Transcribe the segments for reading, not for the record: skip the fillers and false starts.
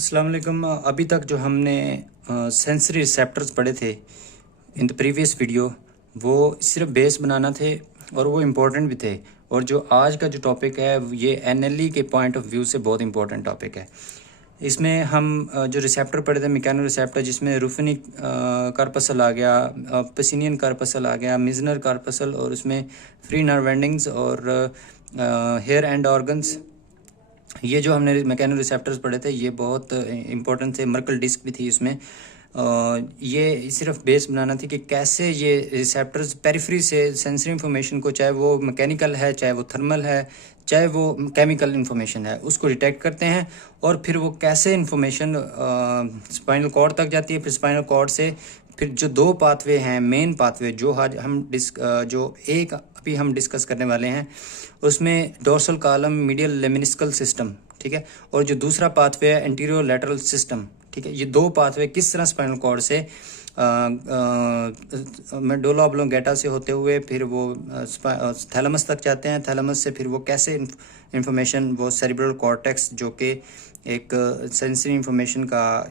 अस्सलाम वालेकुम। अभी तक जो हमने सेंसरी रिसेप्टर्स पढ़े थे इन द प्रीवियस वीडियो, वो सिर्फ बेस बनाना थे और वो इम्पोर्टेंट भी थे। और जो आज का जो टॉपिक है ये एनएलई के पॉइंट ऑफ व्यू से बहुत इंपॉर्टेंट टॉपिक है। इसमें हम जो रिसेप्टर पढ़े थे, मैकेनो रिसेप्टर, जिसमें रूफिनिक कार्पसल आ गया, पेसिनियन कार्पसल आ गया, मिजनर कार्पसल, और उसमें फ्री नर्व एंडिंग्स और हेयर एंड ऑर्गन्स। ये जो हमने मैकेनो रिसेप्टर्स पढ़े थे ये बहुत इंपॉर्टेंट थे। मर्कल डिस्क भी थी इसमें। ये सिर्फ बेस बनाना थी कि कैसे ये रिसेप्टर्स पेरिफेरी से सेंसरी इंफॉर्मेशन को, चाहे वो मैकेनिकल है, चाहे वो थर्मल है, चाहे वो केमिकल इंफॉर्मेशन है, उसको डिटेक्ट करते हैं और फिर वो कैसे इंफॉर्मेशन स्पाइनल कॉर्ड तक जाती है। फिर स्पाइनल कॉर्ड से फिर जो दो पाथवे हैं, मेन पाथवे जो आज हम जो एक अभी हम डिस्कस करने वाले हैं, उसमें dorsal column medial lemniscal system, ठीक है, और जो दूसरा पाथवे है एंटीरियर लैटरल सिस्टम, ठीक है। ये दो पाथवे किस तरह स्पाइनल कॉर्ड से मेडुला ऑब्लोंगेटा से होते हुए फिर वो थैलेमस तक जाते हैं। थैलेमस से फिर वो कैसे इंफॉर्मेशन वो सेरिब्रल कॉर्टेक्स, जो कि एक सेंसरी इंफॉर्मेशन का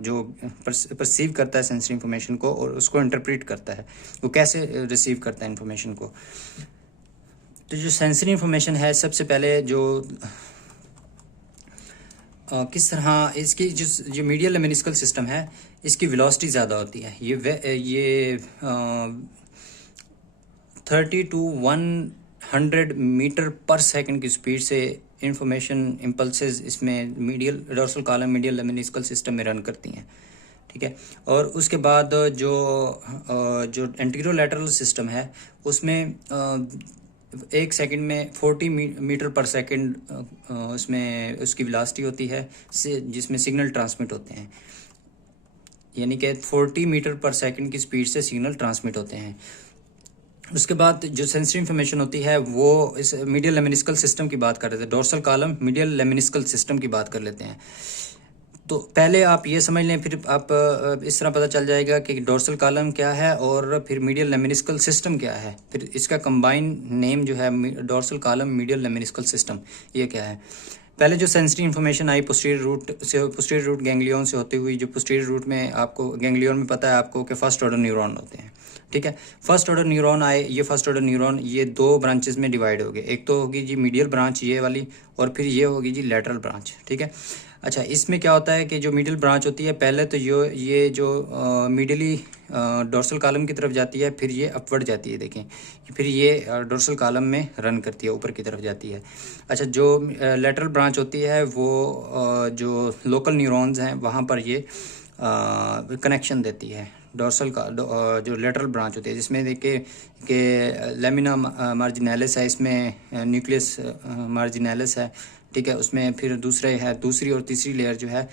जो परसीव करता है सेंसरी इंफॉर्मेशन को और उसको इंटरप्रेट करता है, वो कैसे रिसीव करता है इंफॉर्मेशन को। तो जो सेंसरी इंफॉर्मेशन है, सबसे पहले जो किस तरह इसकी जो मीडियल लेमिनिस्कल सिस्टम है, इसकी वेलोसिटी ज़्यादा होती है। ये 30 to 100 मीटर पर सेकंड की स्पीड से इंफॉर्मेशन इम्पल्सेस इसमें medial dorsal column medial lemniscal system में रन करती हैं, ठीक है। और उसके बाद जो एंटीरियर लैटरल सिस्टम है, उसमें एक सेकंड में 40 मीटर पर सेकंड उसमें उसकी वेलोसिटी होती है, जिसमें सिग्नल ट्रांसमिट होते हैं, यानी कि 40 मीटर पर सेकंड की स्पीड से सिग्नल ट्रांसमिट होते हैं। उसके बाद जो सेंसरी इंफॉर्मेशन होती है वो इस मीडियल लेमिनिस्कल सिस्टम की बात कर रहे थे, dorsal column medial lemniscal system की बात कर लेते हैं। तो पहले आप ये समझ लें, फिर आप इस तरह पता चल जाएगा कि डोर्सल कॉलम क्या है और फिर मीडियल लेमिनिस्कल सिस्टम क्या है। फिर इसका कंबाइन नेम जो है dorsal column medial lemniscal system, ये क्या है। पहले जो सेंसरी इंफॉर्मेशन आई पोस्टीरियर रूट गैंग्लियन से होती हुई, जो पोस्टीरियर रूट में आपको गैंग्लियन में पता है आपको कि फर्स्ट ऑर्डर न्यूरॉन होते हैं, ठीक है। फर्स्ट ऑर्डर न्यूरॉन आए, ये फर्स्ट ऑर्डर न्यूरॉन ये दो ब्रांचेस में डिवाइड हो गए। एक तो होगी जी मीडियल ब्रांच ये वाली, और फिर ये होगी जी लैटरल ब्रांच, ठीक है। अच्छा, इसमें क्या होता है कि जो मिडिल ब्रांच होती है, पहले तो ये जो मिडली डोर्सल कॉलम की तरफ जाती है, फिर ये अपवर्ड जाती है, देखें, फिर ये डोर्सल कॉलम में रन करती है, ऊपर की तरफ जाती है। अच्छा, जो लेटरल ब्रांच होती है वो जो लोकल न्यूरॉन्स हैं वहाँ पर ये कनेक्शन देती है। डोर्सल का जो लेटरल ब्रांच होती है, जिसमें देखिए कि लेमिना मार्जिनैलिस है, इसमें न्यूक्लियस मार्जिनैलिस है, ठीक है। उसमें फिर दूसरी और तीसरी लेयर जो है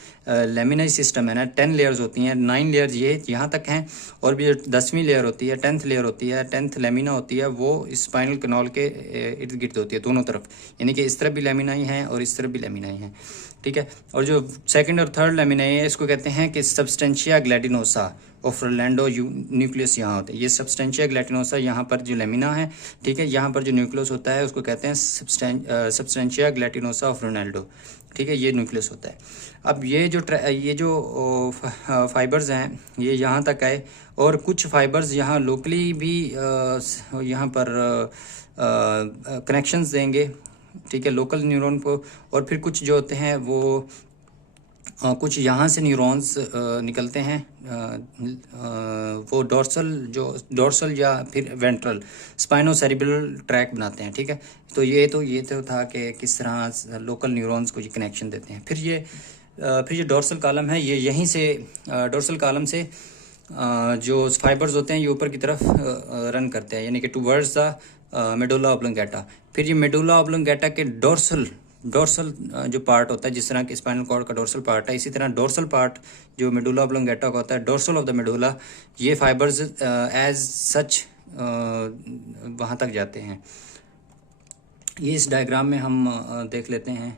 लेमिनाई सिस्टम है ना, 10 लेयर्स होती हैं, 9 लेयर्स ये यहाँ तक हैं। और भी 10वीं लेयर होती है, 10th लेयर होती है, 10th लेमिना होती है, वो स्पाइनल कैनाल के इर्द गिर्द होती है दोनों तरफ, यानी कि इस तरफ भी लेमिनाई हैं और इस तरफ भी लेमिनाई हैं, ठीक है। और जो सेकंड और थर्ड लेमिनाई है, इसको कहते हैं कि सब्सटेंशिया ग्लैडिनोसा ऑफ रोलैंडो न्यूक्लियस यहाँ होता है। ये सब्सटेंशिया ग्लैटिनोसा यहाँ पर जो लेमिना है, ठीक है, यहाँ पर जो न्यूक्लियस होता है उसको कहते हैं सब्सटेंशिया ग्लैटिनोसा ऑफ रोनाल्डो, ठीक है, ये न्यूक्लियस होता है। अब ये जो फाइबर्स हैं ये यहाँ तक आए, और कुछ फाइबर्स यहाँ लोकली भी यहाँ पर कनेक्शंस देंगे, ठीक है, लोकल न्यूरॉन को। और फिर कुछ जो होते हैं वो कुछ यहाँ से न्यूरॉन्स निकलते हैं, वो डोर्सल या फिर वेंट्रल स्पाइनोसेरिब्रल ट्रैक बनाते हैं, ठीक है। तो ये तो था कि किस तरह लोकल न्यूरॉन्स को ये कनेक्शन देते हैं। फिर ये डोर्सल कॉलम है, ये यहीं से डोर्सल कॉलम से जो फाइबर्स होते हैं ये ऊपर की तरफ रन करते हैं, यानी कि टुवर्ड्स द मेडुला ऑब्लोंगेटा। फिर ये मेडुला ऑब्लोंगेटा के डोर्सल जो पार्ट होता है, जिस तरह के स्पाइनल कॉर्ड का डोर्सल पार्ट है, इसी तरह डोर्सल पार्ट जो मेडुला ऑब्लोंगेटा का होता है, डोर्सल ऑफ द मेडुला, ये फाइबर्स एज सच वहाँ तक जाते हैं। ये इस डायग्राम में हम देख लेते हैं।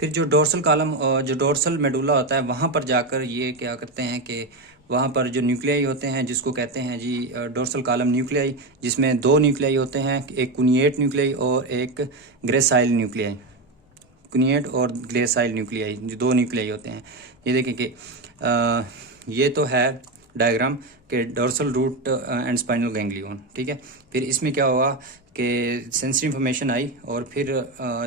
फिर जो डोर्सल कॉलम जो डोर्सल मेडुला होता है, वहाँ पर जाकर ये क्या करते हैं कि वहाँ पर जो न्यूक्लियाई होते हैं, जिसको कहते हैं जी डोर्सल कॉलम न्यूक्लियाई, जिसमें 2 न्यूक्लियाई होते हैं, एक कुनिएट न्यूक्लियाई और एक ग्रेसाइल न्यूक्लियाई, कुनिएट और ग्लेसाइल न्यूक्लियाई, जो 2 न्यूक्लियाई होते हैं। ये देखें कि ये तो है डायग्राम के dorsal root and spinal ganglion, ठीक है। फिर इसमें क्या हुआ कि सेंसरी इन्फॉर्मेशन आई और फिर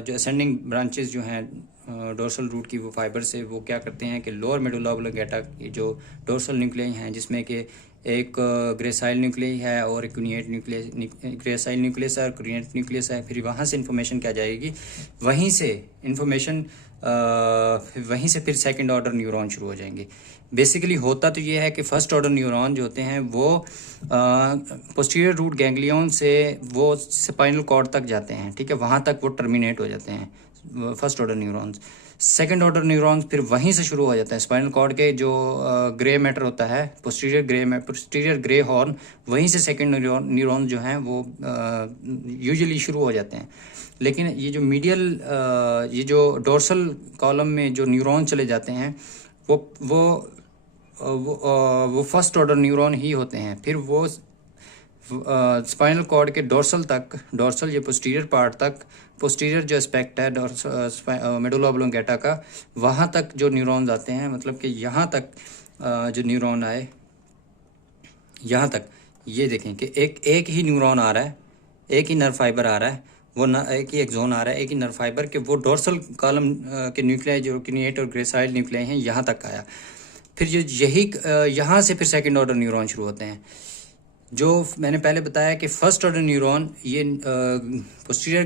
जो असेंडिंग ब्रांचेस जो हैं डोर्सल रूट की, वो फाइबर से वो क्या करते हैं कि लोअर मेडुला ऑब्लिंगेटा की जो डोर्सल न्यूक्लियाई हैं, जिसमें कि एक ग्रेसाइल न्यूक्लियाई है और एक कुनिएट न्यूक्लियस, ग्रेसाइल न्यूक्लियस है और कुनिएट न्यूक्लियस है। फिर वहाँ से इन्फॉर्मेशन क्या जाएगी, वहीं से इन्फॉर्मेशन वहीं से फिर सेकंड ऑर्डर न्यूरॉन शुरू हो जाएंगे। बेसिकली होता तो ये है कि फर्स्ट ऑर्डर न्यूरॉन जो होते हैं वो पोस्टीरियर रूट गैंग्लियन से वो स्पाइनल कॉर्ड तक जाते हैं, ठीक है, वहाँ तक वो टर्मिनेट हो जाते हैं first order neurons. Second order neurons फिर वहीं से शुरू हो जाता है, स्पाइनल कॉर्ड के जो ग्रे मैटर होता है, पोस्टीरियर ग्रे हॉर्न, वहीं से सेकंड न्यूरॉन जो हैं वो यूजुअली शुरू हो जाते हैं। लेकिन ये जो मीडियल ये जो डोर्सल कॉलम में जो न्यूरॉन चले जाते हैं वो फर्स्ट ऑर्डर न्यूरॉन ही होते हैं। फिर वो स्पाइनल कॉर्ड के डोर्सल ये पोस्टीरियर पार्ट तक, पोस्टीरियर जो एस्पेक्ट है मेडुला ऑब्लिंगेटा का, वहाँ तक जो न्यूरॉन्स आते हैं, मतलब कि यहाँ तक जो न्यूरॉन आए, यहाँ तक ये देखें कि एक ही न्यूरॉन आ रहा है, एक ही नर्व फाइबर आ रहा है, वो एक ही एक्सोन आ रहा है, एक ही नर्व फाइबर के वो डोर्सल कॉलम के न्यूक्लियाई जो कुनिएट और ग्रेसाइल न्यूक्लियाई हैं, यहाँ तक आया। फिर यहाँ से फिर सेकंड ऑर्डर न्यूरॉन शुरू होते हैं। जो मैंने पहले बताया कि फर्स्ट ऑर्डर न्यूरॉन ये पोस्टीरियर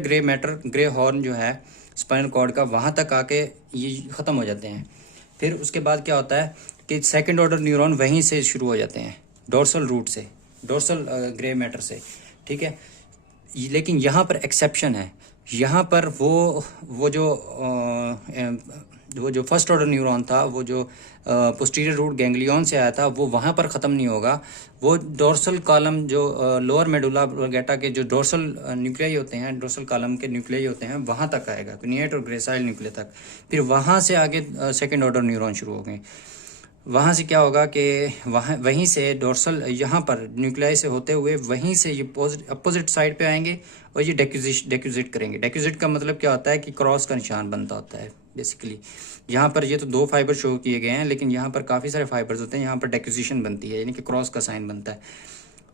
ग्रे हॉर्न जो है स्पाइनल कॉर्ड का, वहाँ तक आके ये ख़त्म हो जाते हैं। फिर उसके बाद क्या होता है कि सेकंड ऑर्डर न्यूरॉन वहीं से शुरू हो जाते हैं, डोर्सल रूट से, डोर्सल ग्रे मैटर से, ठीक है। लेकिन यहाँ पर एक्सेप्शन है, यहाँ पर वो जो फर्स्ट ऑर्डर न्यूरॉन था, वो जो पोस्टीरियर रूट गैंग्लियन से आया था, वो वहाँ पर ख़त्म नहीं होगा। वो डोर्सल कॉलम जो लोअर मेडुला ऑब्लिंगेटा के जो डोर्सल न्यूक्लियाई होते हैं, डोर्सल कॉलम के न्यूक्लियाई होते हैं, वहाँ तक आएगा, कुनिएट और ग्रेसाइल न्यूक्लिया तक। फिर वहाँ से आगे सेकेंड ऑर्डर न्यूरॉन शुरू हो गए। वहाँ से क्या होगा कि वहीं से डोर्सल यहाँ पर न्यूक्लियाई से होते हुए वहीं से ये अपोजिट साइड पे आएंगे और ये डेक्यूजिट करेंगे। डेक्यूजिट का मतलब क्या होता है कि क्रॉस का निशान बनता होता है बेसिकली। यहाँ पर ये तो 2 फाइबर शो किए गए हैं, लेकिन यहाँ पर काफ़ी सारे फाइबर्स होते हैं, यहाँ पर डेक्यूजिशन बनती है, यानी कि क्रॉस का साइन बनता है।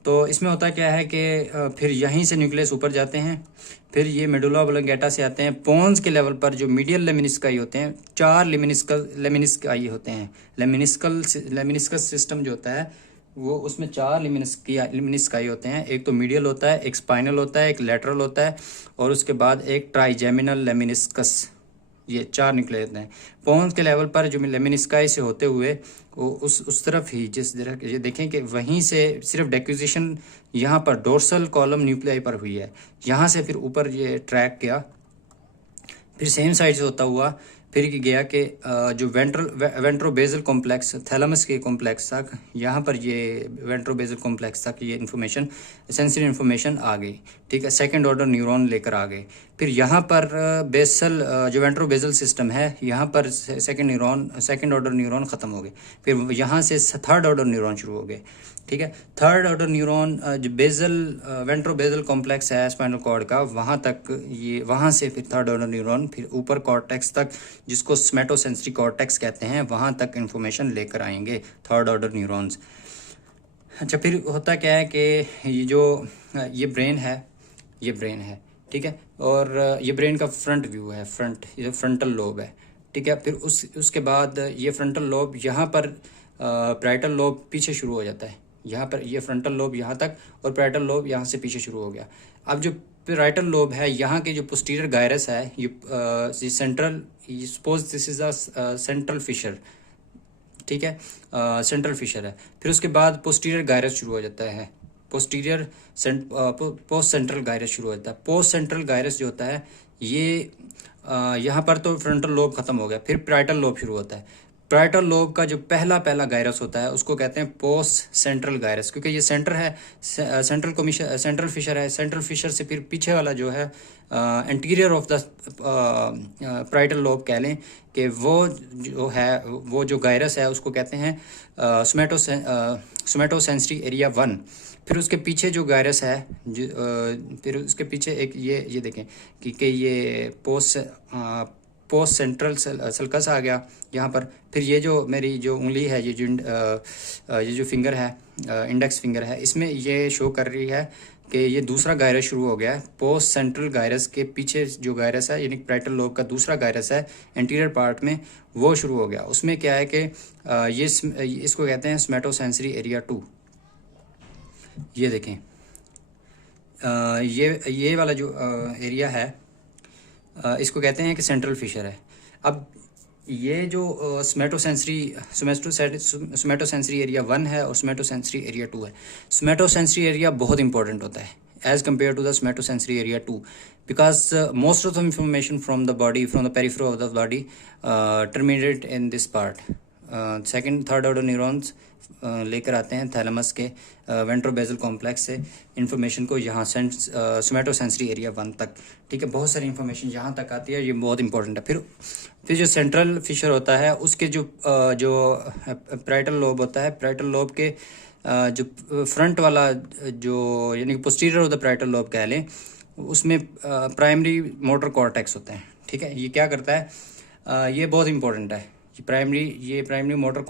तो इसमें होता क्या है कि फिर यहीं से न्यूक्लियस ऊपर जाते हैं, फिर ये मेडुला ऑब्लिंगेटा से आते हैं। पोन्स के लेवल पर जो मीडियल लेमिनिस्काई होते हैं, 4 लेमिनिस्काई होते हैं। लेमिनिस्कस सिस्टम जो होता है वो, उसमें 4 लेमिनिस्काई होते हैं। एक तो मीडियल होता है, एक स्पाइनल होता है, एक लेटरल होता है, और उसके बाद एक ट्राइजेमिनल लेमिनिस्कस। ये 4 निकले होते हैं। पोन्स के लेवल पर जो लेमिनिस्काई से होते हुए वो उस तरफ ही, जिस तरह ये देखें कि वहीं से सिर्फ डेक्यूजिशन यहाँ पर डोर्सल कॉलम न्यूक्लियाई पर हुई है, यहाँ से फिर ऊपर ये ट्रैक किया, फिर सेम साइड से होता हुआ फिर गया कि जो वेंट्रोबेजल कॉम्प्लेक्स, थैलेमस के कॉम्प्लेक्स तक, यहाँ पर ये वेंट्रोबेजल कॉम्प्लेक्स तक ये इन्फॉर्मेशन, सेंसरी इन्फॉर्मेशन आ गई, ठीक है। सेकंड ऑर्डर न्यूरॉन लेकर आ गए। फिर यहाँ पर बेसल जो वेंट्रोबेजल सिस्टम है, यहाँ पर सेकंड ऑर्डर न्यूरॉन ख़त्म हो गए। फिर यहाँ से थर्ड ऑर्डर न्यूरॉन शुरू हो गए, ठीक है। थर्ड ऑर्डर न्यूरॉन जो वेंट्रोबेजल कॉम्प्लेक्स है स्पाइनल कॉर्ड का, वहाँ तक ये, वहाँ से फिर थर्ड ऑर्डर न्यूरॉन फिर ऊपर कॉर्टेक्स तक, जिसको स्मेटोसेंसरी कॉर्टेक्स कहते हैं, वहाँ तक इन्फॉर्मेशन लेकर आएंगे थर्ड ऑर्डर न्यूरॉन्स। अच्छा, फिर होता क्या है कि ये ब्रेन है, ठीक है, और ये ब्रेन का फ्रंट व्यू है, ये फ्रंटल लोब है, ठीक है। फिर उसके बाद ये फ्रंटल लोब, यहाँ पर पैराइटल लोब पीछे शुरू हो जाता है, यहाँ पर ये फ्रंटल लोब यहाँ तक, और पैराइटल लोब यहाँ से पीछे शुरू हो गया। अब जो पैराइटल लोब है, यहाँ के जो पोस्टीरियर गायरस है, ये central, suppose this is a central fissure, ठीक है, सेंट्रल फिशर है। फिर उसके बाद पोस्टीरियर गायरस शुरू हो जाता है, पोस्ट सेंट्रल गायरस शुरू हो जाता है। पोस्ट सेंट्रल गायरस जो होता है ये यहाँ पर तो फ्रंटल लोब खत्म हो गया, फिर पैराइटल लोब शुरू होता है। पैराइटल लोब का जो पहला गायरस होता है उसको कहते हैं पोस्ट सेंट्रल गायरस, क्योंकि ये सेंटर है, सेंट्रल फिशर है। सेंट्रल फिशर से फिर पीछे वाला जो है anterior of the parietal lobe कह लें कि वो जो गायरस है उसको कहते हैं सोमेटोसेंसरी एरिया 1। फिर उसके पीछे जो गायरस है, फिर उसके पीछे एक ये देखें कि ये पोस्ट सेंट्रल सल्कस आ गया यहाँ पर। फिर ये जो मेरी जो उंगली है, ये जो फिंगर है, इंडेक्स फिंगर है, इसमें ये शो कर रही है कि ये दूसरा गायरस शुरू हो गया है। पोस्ट सेंट्रल गायरस के पीछे जो गायरस है, यानी पैरेटल लोब का दूसरा गायरस है एंटीरियर पार्ट में, वो शुरू हो गया। उसमें क्या है कि ये इसको कहते हैं स्मेटोसेंसरी एरिया 2। ये देखें, ये वाला जो एरिया है, इसको कहते हैं कि सेंट्रल फिशर है। अब ये जो स्मेटोसेंसरी एरिया 1 है और स्मेटोसेंसरी एरिया 2 है। स्मेटोसेंसरी एरिया बहुत इंपॉर्टेंट होता है as compared to the somatosensory area 2, because most of the information from the body, from the periphery of the body terminate in this part. Second third order neurons लेकर आते हैं thalamus के वेंट्रोबेजल complex से information को यहाँ स्मेटोसेंसरी area 1 तक। ठीक है, बहुत सारी इंफॉर्मेशन यहाँ तक आती है, ये बहुत इंपॉर्टेंट है। फिर जो सेंट्रल फिशर होता है, उसके जो पैरेटल लोब होता है, पैरेटल लोब के जो फ्रंट वाला जो, यानी posterior of the parietal lobe कह लें, उसमें प्राइमरी मोटर कॉर्टेक्स होता है। ठीक है, ये क्या करता है, ये बहुत इंपॉर्टेंट है। प्राइमरी मोटर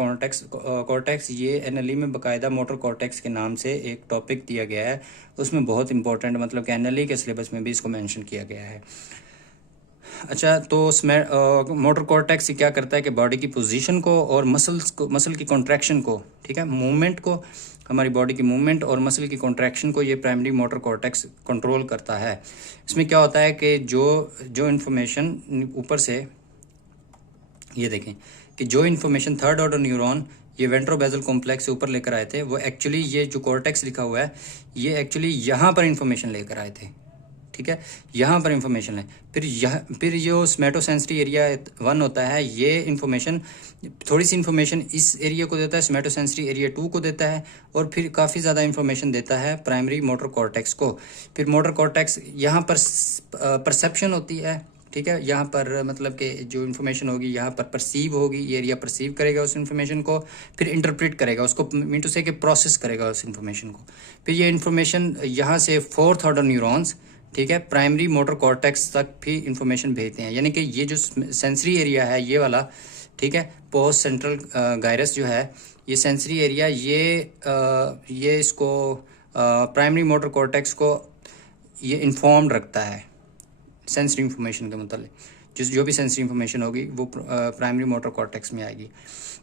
कॉर्टेक्स ये एनएलई में बाकायदा मोटर कॉर्टेक्स के नाम से एक टॉपिक दिया गया है, उसमें बहुत इंपॉर्टेंट, मतलब कि एनएलई के सिलेबस में भी इसको मेंशन किया गया है। अच्छा, तो मोटर कॉर्टेक्स क्या करता है कि बॉडी की पोजीशन को और मसल की कॉन्ट्रैक्शन को, ठीक है, मूवमेंट को, हमारी बॉडी की मूवमेंट और मसल की कॉन्ट्रैक्शन को ये प्राइमरी मोटर कॉर्टेक्स कंट्रोल करता है। इसमें क्या होता है कि जो इन्फॉर्मेशन ऊपर से, ये देखें कि जो इन्फॉर्मेशन थर्ड ऑर्डर न्यूरॉन ये वेंट्रोबेजल कॉम्प्लेक्स से ऊपर लेकर आए थे, वो एक्चुअली ये जो कॉर्टेक्स लिखा हुआ है, ये एक्चुअली यहाँ पर इन्फॉर्मेशन लेकर आए थे। ठीक है, यहाँ पर इंफॉर्मेशन है। फिर जो स्मेटोसेंसरी एरिया 1 होता है, ये इन्फॉर्मेशन, थोड़ी सी इन्फॉर्मेशन इस एरिया को देता है, स्मेटोसेंसरी एरिया 2 को देता है, और फिर काफ़ी ज़्यादा इन्फॉर्मेशन देता है प्राइमरी मोटर कॉर्टेक्स को। फिर मोटर कॉर्टेक्स यहाँ पर परसेप्शन होती है। ठीक है, यहाँ पर मतलब कि जो इन्फॉर्मेशन होगी यहाँ पर परसीव होगी, ये एरिया परसीव करेगा उस इन्फॉर्मेशन को, फिर इंटरप्रेट करेगा उसको, मीन टू से कि प्रोसेस करेगा उस इन्फॉर्मेशन को। फिर ये इन्फॉर्मेशन यहाँ से फोर्थ ऑर्डर न्यूरॉन्स, ठीक है, प्राइमरी मोटर कॉर्टेक्स तक भी इंफॉर्मेशन भेजते हैं। यानी कि ये जो सेंसरी एरिया है ये वाला, ठीक है, पोस्ट सेंट्रल गायरस जो है, ये सेंसरी एरिया, ये इसको प्राइमरी मोटर कॉर्टेक्स को ये इन्फॉर्म्ड रखता है सेंसरी इंफॉर्मेशन के मतलब। जो भी सेंसरी इंफॉर्मेशन होगी वो प्राइमरी मोटर कॉर्टेक्स में आएगी।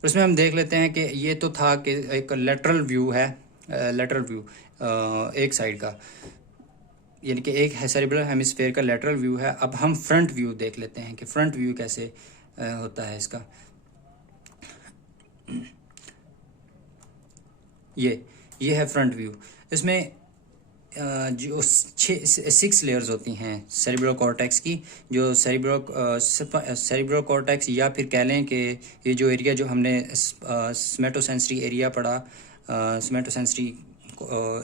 उसमें हम देख लेते हैं कि ये तो था कि एक लेटरल व्यू है, लेटरल व्यू एक साइड का, यानी कि एक सेरेब्रल हेमिस्फीयर का लेटरल व्यू है। अब हम फ्रंट व्यू देख लेते हैं कि फ्रंट व्यू कैसे होता है इसका। ये है फ्रंट व्यू। इसमें जो 6 लेयर्स होती हैं सेरेब्रल कॉर्टेक्स की, जो सेरेब्रल कॉर्टेक्स, या फिर कह लें कि ये जो एरिया जो हमने स्मेटोसेंसरी एरिया पढ़ा, स्मेटोसेंसरी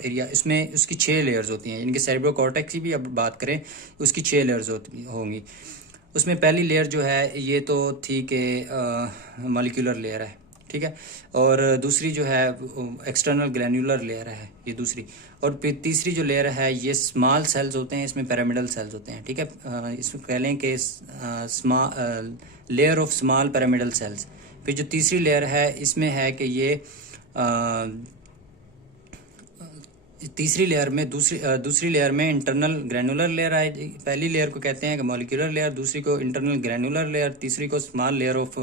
एरिया, इसमें उसकी 6 लेयर्स होती हैं। यानी कि सेरेब्रल कॉर्टेक्स की भी अब बात करें, उसकी 6 लेयर्स होंगी। उसमें पहली लेयर जो है ये तो थी कि मॉलिक्यूलर लेयर है, ठीक है, और दूसरी जो है एक्सटर्नल ग्रैन्युलर लेयर है, ये दूसरी। और फिर तीसरी जो लेयर है ये स्मॉल सेल्स होते हैं, इसमें पिरामिडल सेल्स होते हैं, ठीक है, इसमें कह लें कि layer of small pyramidal cells. फिर जो तीसरी लेयर है इसमें है कि ये तीसरी लेयर में दूसरी लेयर में इंटरनल ग्रैनुलर लेयर आएगी। पहली लेयर को कहते हैं कि मॉलिक्यूलर लेयर, दूसरी को इंटरनल ग्रैनुलर लेयर, तीसरी को small layer of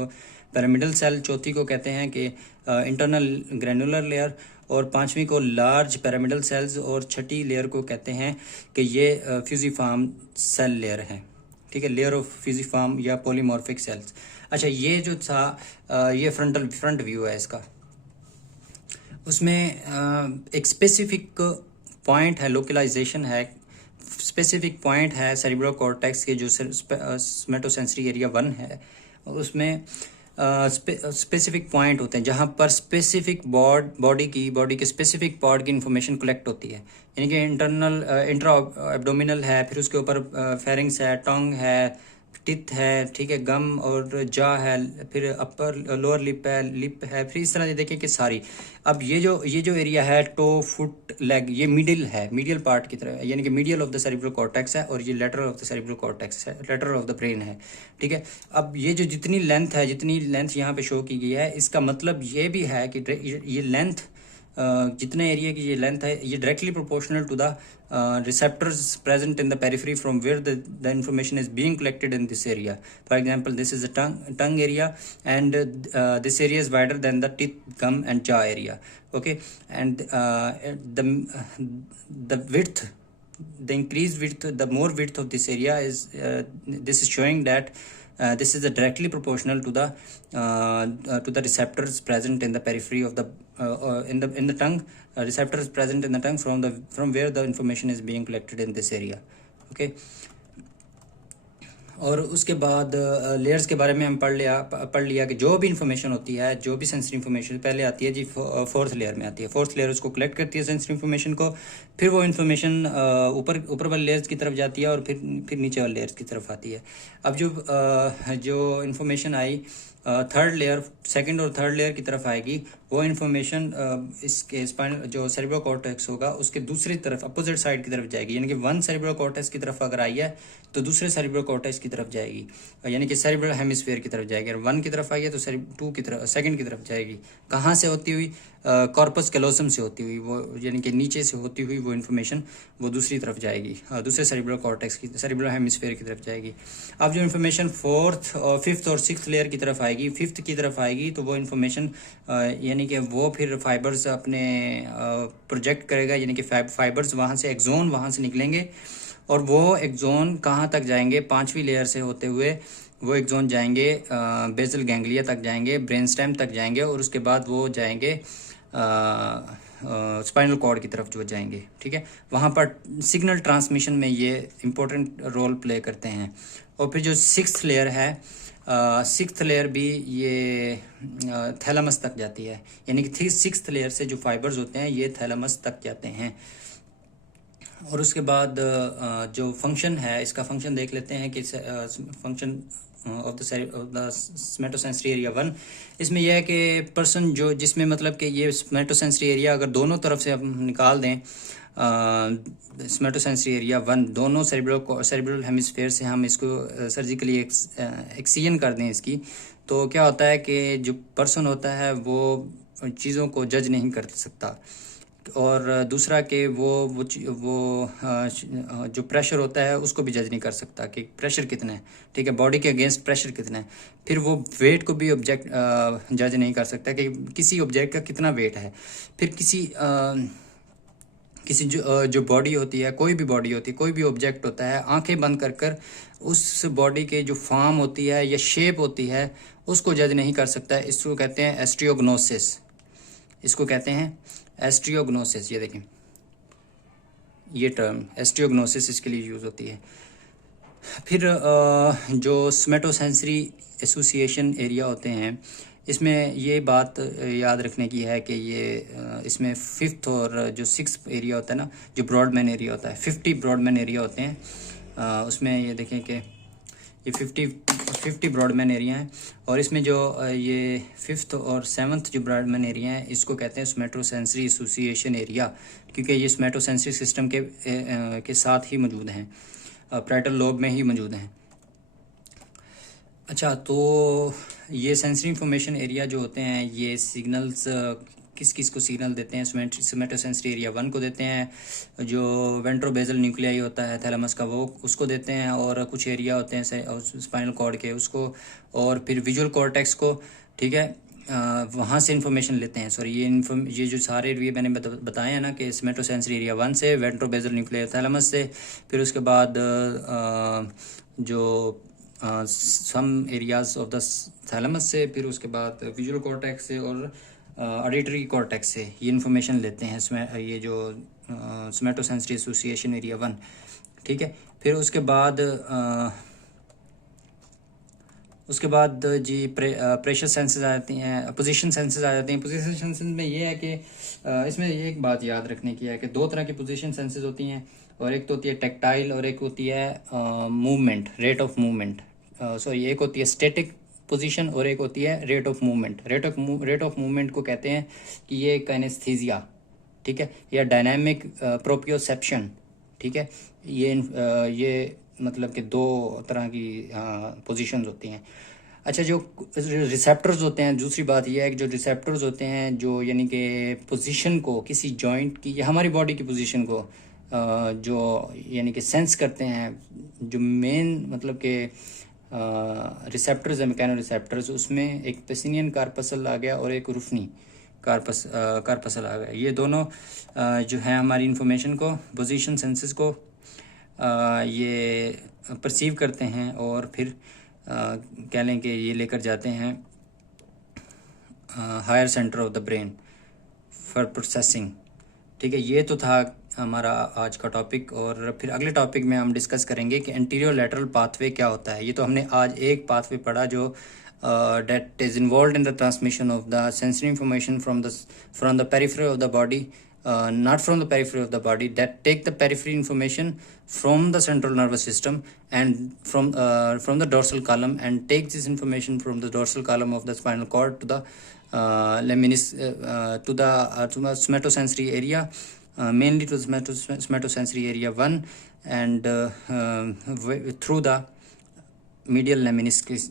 pyramidal cell, चौथी को कहते हैं कि इंटरनल ग्रैनुलर लेयर, और पांचवी को लार्ज पिरामिडल सेल्स, और छठी लेयर को कहते हैं कि ये फ्यूजिफॉर्म सेल लेयर है, ठीक है, लेयर ऑफ फ्यूजिफॉर्म या पॉलीमॉर्फिक सेल्स। अच्छा, ये जो था ये फ्रंट व्यू है इसका। उसमें एक स्पेसिफिक पॉइंट है, लोकलाइजेशन है, स्पेसिफिक पॉइंट है सेरेब्रल कॉर्टेक्स के जो स्मेटोसेंसरी एरिया 1 है, उसमें स्पेसिफिक पॉइंट होते हैं जहाँ पर स्पेसिफिक बॉडी के स्पेसिफिक पार्ट की इंफॉर्मेशन कलेक्ट होती है। यानी कि इंट्रा एब्डोमिनल है, फिर उसके ऊपर फेरिंग्स है, टंग है, टिथ है, ठीक है, गम और जा है, फिर अपर लोअर लिप है, फिर इस तरह से देखें कि सारी। अब ये जो एरिया है टो, फुट, लेग, ये मिडिल है, मीडियल पार्ट की तरह, यानी कि medial of the cerebral cortex है, और ये lateral of the cerebral cortex है, लेटरल ऑफ द ब्रेन है, ठीक है। अब ये जो जितनी लेंथ यहाँ पे शो की गई है, इसका मतलब ये भी है कि ये लेंथ, जितने एरिया की ये लेंथ है, ये directly proportional to the receptors present in the periphery from where the information is being collected in this area. For example, this is the tongue area, and this area is wider than the teeth, gum and jaw area. Okay, and the width, the increased width, the more width of this area is this is showing that this is directly proportional to the receptors present in the periphery of the in the tongue, receptors present in the tongue from where the information is being collected in this area. Okay. और उसके बाद layers के बारे में हम पढ़ लिया कि जो भी इंफॉर्मेशन होती है, जो भी सेंसरी इंफॉर्मेशन पहले आती है जी फोर्थ लेयर में आती है। फोर्थ लेयर उसको कलेक्ट करती है सेंसरी इंफॉर्मेशन को, फिर वो इन्फॉर्मेशन ऊपर वाले लेयर्स की तरफ जाती है, और फिर नीचे वाले लेयर्स की तरफ आती है। अब जो इन्फॉर्मेशन आई थर्ड लेयर, सेकंड और थर्ड लेयर की तरफ आएगी, वो इन्फॉर्मेशन इसके स्पाइनल जो सेरिब्रल कॉर्टेक्स होगा उसके दूसरी तरफ, अपोजिट साइड की तरफ जाएगी, यानी कि वन सेरिब्रल कॉर्टेक्स की तरफ अगर आई है तो दूसरे सेरिब्रल कॉर्टेक्स की तरफ जाएगी, यानी कि सेरिब्रल हेमिस्फीयर की तरफ जाएगी। और वन की तरफ आई है तो टू की तरफ, सेकंड की तरफ जाएगी। कहाँ से होती हुई? कॉर्पस कैलोसम से होती हुई, वो यानी कि नीचे से होती हुई वो इन्फॉर्मेशन वो दूसरी तरफ जाएगी, दूसरे सेरिब्रल कॉर्टेक्स की, सेरिब्रल हेमिस्फीयर की तरफ जाएगी। अब जो इन्फॉर्मेशन फोर्थ और फिफ्थ और सिक्स्थ लेयर की तरफ आएगी, फिफ्थ की तरफ आएगी, तो वो इन्फॉर्मेशन यानी कि वो फिर फाइबर्स अपने प्रोजेक्ट करेगा, यानी कि फाइबर्स वहाँ से, एक्सोन वहाँ से निकलेंगे, और वो एक्सोन कहाँ तक जाएंगे? पांचवी लेयर से होते हुए वो एक्सोन जाएंगे बेसल गैंग्लिया तक जाएंगे, ब्रेन स्टेम तक जाएंगे, और उसके बाद वो जाएंगे स्पाइनल कॉर्ड की तरफ जो जाएंगे, ठीक है। वहाँ पर सिग्नल ट्रांसमिशन में ये इम्पोर्टेंट रोल प्ले करते हैं। और फिर जो सिक्स्थ लेयर है, सिक्स्थ लेयर भी ये थैलेमस तक जाती है, यानी कि सिक्स्थ लेयर से जो फाइबर्स होते हैं ये थैलेमस तक जाते हैं। और उसके बाद जो फंक्शन है, इसका फंक्शन देख लेते हैं कि function of the somatosensory area 1, इसमें यह है कि पर्सन जो, जिसमें मतलब कि ये स्मेटोसेंसरी एरिया अगर दोनों तरफ से हम निकाल दें, स्मेटोसेंसरी एरिया 1 दोनों सेरिब्रल हेमिस्फीयर से हम इसको सर्जिकली एक्सीजन कर दें इसकी, तो क्या होता है कि जो पर्सन होता है वो चीज़ों को जज नहीं कर सकता, और दूसरा कि वो जो प्रेशर होता है उसको भी जज नहीं कर सकता कि प्रेशर कितना है, ठीक है, बॉडी के अगेंस्ट प्रेशर कितना है। फिर वो वेट को भी जज नहीं कर सकता कि किसी ऑब्जेक्ट का कितना वेट है। फिर किसी जो बॉडी होती है, कोई भी बॉडी होती है, कोई भी ऑब्जेक्ट होता है, आंखें बंद कर उस बॉडी के जो फॉर्म होती है या शेप होती है उसको जज नहीं कर सकता। इसको कहते हैं एस्ट्रियोग्नोसिस, इसको कहते हैं एस्ट्रियोग्नोसिस। ये देखें, ये टर्म एस्ट्रियोग्नोसिस इसके लिए यूज़ होती है। फिर जो स्मेटोसेंसरी एसोसिएशन एरिया होते हैं, इसमें ये बात याद रखने की है कि ये इसमें फिफ्थ और जो सिक्स एरिया होता है ना, जो ब्रॉडमैन एरिया होता है, 50 ब्रॉडमैन एरिया होते हैं। उसमें ये देखें कि ये 50 ब्रॉडमैन एरिया हैं, और इसमें जो ये फिफ्थ और सेवन्थ जो ब्रॉडमैन एरिया हैं इसको कहते हैं स्मेटोसेंसरी एसोसिएशन एरिया, क्योंकि ये स्मेटोसेंसरी सिस्टम के साथ ही मौजूद हैं, पैरेटल लोब में ही मौजूद हैं। अच्छा, तो ये सेंसरी इंफॉर्मेशन एरिया जो होते हैं ये सिग्नल्स किस को सिग्नल देते हैं? स्मेटोसेंसरी एरिया 1 को देते हैं, जो वेंट्रोबेजल न्यूक्लियाई होता है थैलेमस का वो उसको देते हैं, और कुछ एरिया होते हैं स्पाइनल कॉर्ड के उसको, और फिर विजुअल कॉर्टेक्स को, ठीक है, वहाँ से इन्फॉर्मेशन लेते हैं। सॉरी, ये जो सारे एरिया मैंने बताए हैं ना कि स्मेटोसेंसरी एरिया 1 से, वेंट्रोबेजल न्यूक्लियाई थैलेमस से, फिर उसके बाद जो some areas of the thalamus से, फिर उसके बाद विजुअल कॉर्टेक्स से और ऑडिटरी कॉर्टेक्स से ये इन्फॉर्मेशन लेते हैं ये जो स्मेटोसेंसरी एसोसिएशन एरिया 1, ठीक है। फिर उसके बाद जी प्रेशर सेंसेस आ जाती हैं, पोजीशन सेंसेस आ जाती हैं। पोजीशन सेंसेस में ये है कि इसमें ये एक बात याद रखने की है कि दो तरह की पोजीशन सेंसेस होती हैं, और एक तो होती है टेक्टाइल और एक होती है movement, rate of movement, sorry, एक होती है स्टैटिक पोजीशन और एक होती है rate of movement. Rate of movement को कहते हैं कि ये काइनेस्थीसिया, ठीक है, या डायनामिक प्रोप्रियोसेप्शन, ठीक है। ये मतलब कि दो तरह की पोजीशंस होती हैं। अच्छा, जो रिसेप्टर्स होते हैं, दूसरी बात यह है कि जो रिसेप्टर्स होते हैं जो यानी कि पोजीशन को किसी जॉइंट की या हमारी बॉडी की पोजीशन को जो यानी कि सेंस करते हैं, जो मेन मतलब कि रिसेप्टर्स है, मैकेनो रिसेप्टर्स, उसमें एक पेसिनियन कार्पसल आ गया और एक रुफनी कार्पसल आ गया। ये दोनों जो है हमारी इंफॉर्मेशन को, पोजीशन सेंसेस को ये परसीव करते हैं और फिर कह लें कि ये लेकर जाते हैं higher centre of the brain for processing, ठीक है। ये तो था हमारा आज का टॉपिक, और फिर अगले टॉपिक में हम डिस्कस करेंगे कि एंटीरियर लैटरल पाथवे क्या होता है। ये तो हमने आज एक पाथवे पढ़ा जो that is involved in the transmission of the sensory information from the periphery of the body, not from the periphery of the body, that take the periphery information from the central nervous system and from the dorsal column, and take this information from the dorsal column of the spinal cord to the to the somatosensory area, mainly to the somatosensory area 1, and through the medial lemniscus.